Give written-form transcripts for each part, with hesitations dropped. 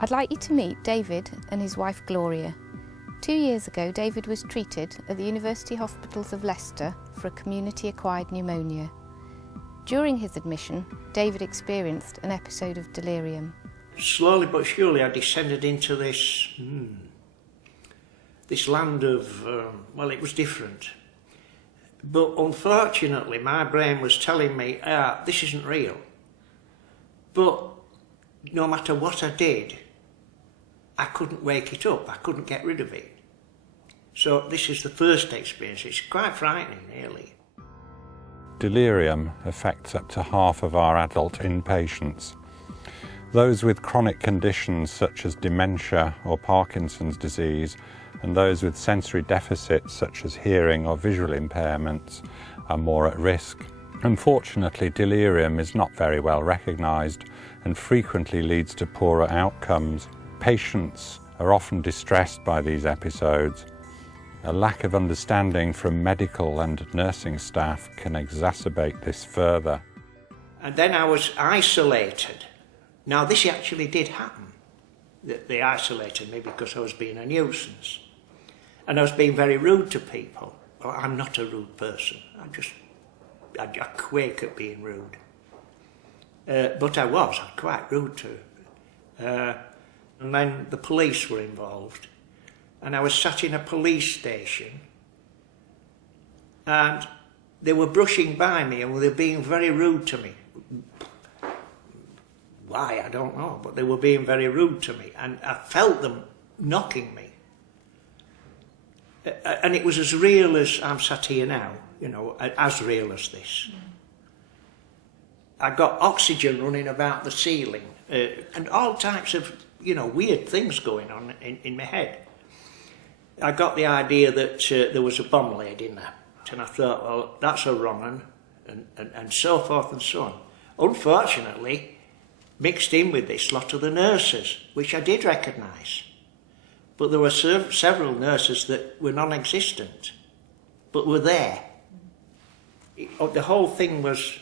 I'd like you to meet David and his wife Gloria. 2 years ago, David was treated at the University Hospitals of Leicester for a community-acquired pneumonia. During his admission, David experienced an episode of delirium. Slowly but surely I descended into this land of, well, it was different. But unfortunately my brain was telling me, this isn't real. But no matter what I did, I couldn't wake it up, I couldn't get rid of it. So this is the first experience. It's quite frightening, really. Delirium affects up to half of our adult inpatients. Those with chronic conditions such as dementia or Parkinson's disease, and those with sensory deficits such as hearing or visual impairments are more at risk. Unfortunately, delirium is not very well recognised and frequently leads to poorer outcomes. Patients are often distressed by these episodes. A lack of understanding from medical and nursing staff can exacerbate this further. And then I was isolated. Now this actually did happen. They isolated me because I was being a nuisance. And I was being very rude to people. Well, I'm not a rude person. I quake at being rude. But I was quite rude to. And then the police were involved. And I was sat in a police station. And they were brushing by me and they were being very rude to me. Why, I don't know, but they were being very rude to me. And I felt them knocking me. And it was as real as I'm sat here now, you know, as real as this. I got oxygen running about the ceiling and all types of, you know, weird things going on in my head. I got the idea that there was a bomb laid in there. And I thought, well, that's a wrong one, and so forth and so on. Unfortunately, mixed in with this, lot of the nurses, which I did recognise. But there were several nurses that were non-existent, but were there. The whole thing was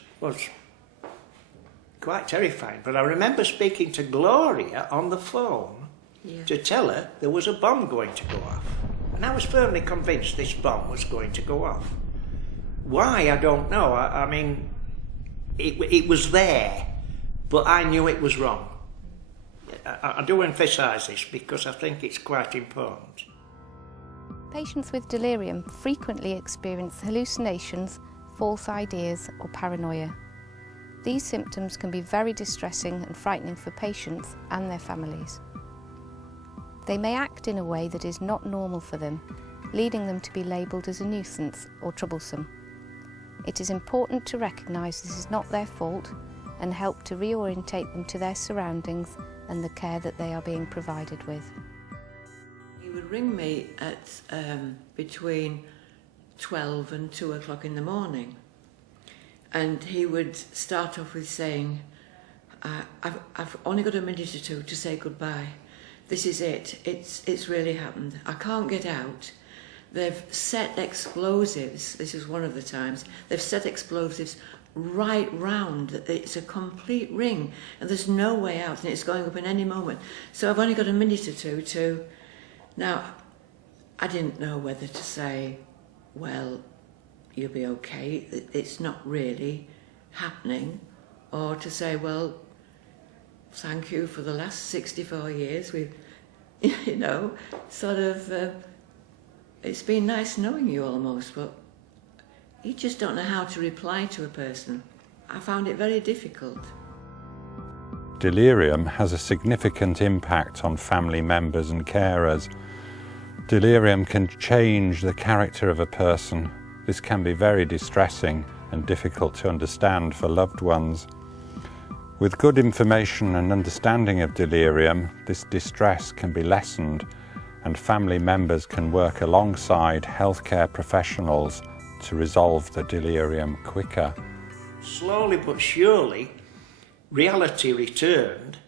quite terrifying. But I remember speaking to Gloria on the phone to tell her there was a bomb going to go off. And I was firmly convinced this bomb was going to go off. Why, I don't know. I mean, it was there, but I knew it was wrong. I do emphasise this because I think it's quite important. Patients with delirium frequently experience hallucinations, false ideas or paranoia. These symptoms can be very distressing and frightening for patients and their families. They may act in a way that is not normal for them, leading them to be labelled as a nuisance or troublesome. It is important to recognise this is not their fault and help to reorientate them to their surroundings and the care that they are being provided with. He would ring me at between 12 and 2 o'clock in the morning, and he would start off with saying, I've only got a minute or two to say goodbye. This is it. It's really happened. I can't get out. They've set explosives. This is one of the times. They've set explosives right round. It's a complete ring, and there's no way out, and it's going up in any moment. So I've only got a minute or two to... Now, I didn't know whether to say, well, you'll be okay, it's not really happening, or to say, well, thank you for the last 64 years. We've, you know, sort of, it's been nice knowing you almost, but you just don't know how to reply to a person. I found it very difficult. Delirium has a significant impact on family members and carers. Delirium can change the character of a person. This can be very distressing and difficult to understand for loved ones. With good information and understanding of delirium, this distress can be lessened, and family members can work alongside healthcare professionals to resolve the delirium quicker. Slowly but surely, reality returned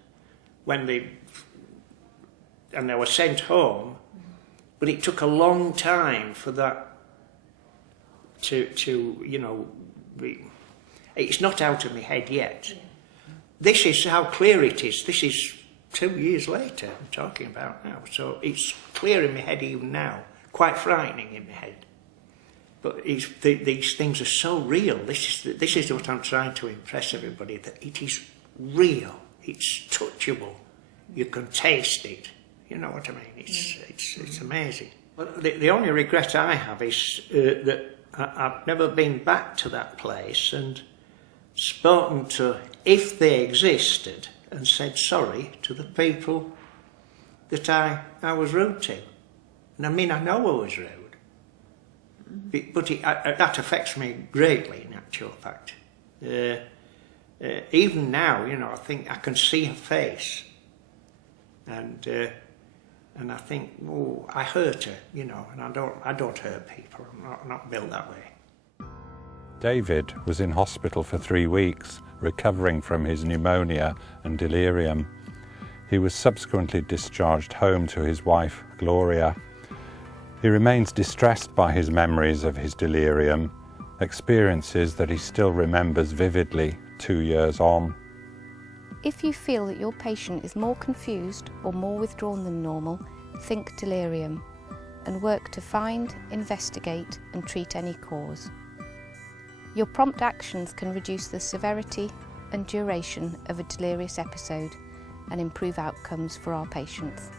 when they were sent home, but it took a long time for that to you know, it's not out of my head yet. This is how clear it is. This is 2 years later I'm talking about now. So it's clear in my head even now, quite frightening in my head. But these things are so real. This is what I'm trying to impress everybody, that it is real. It's touchable. You can taste it. You know what I mean? It's amazing. But the only regret I have is that I've never been back to that place and spoken to, if they existed, and said sorry to the people that I was rude to. And I mean, I know I was rude. But that affects me greatly, in actual fact. Even now, you know, I think I can see her face, and I think, oh, I hurt her, you know, and I don't hurt people. I'm not built that way. David was in hospital for 3 weeks, recovering from his pneumonia and delirium. He was subsequently discharged home to his wife, Gloria. He remains distressed by his memories of his delirium, experiences that he still remembers vividly 2 years on. If you feel that your patient is more confused or more withdrawn than normal, think delirium and work to find, investigate and treat any cause. Your prompt actions can reduce the severity and duration of a delirious episode and improve outcomes for our patients.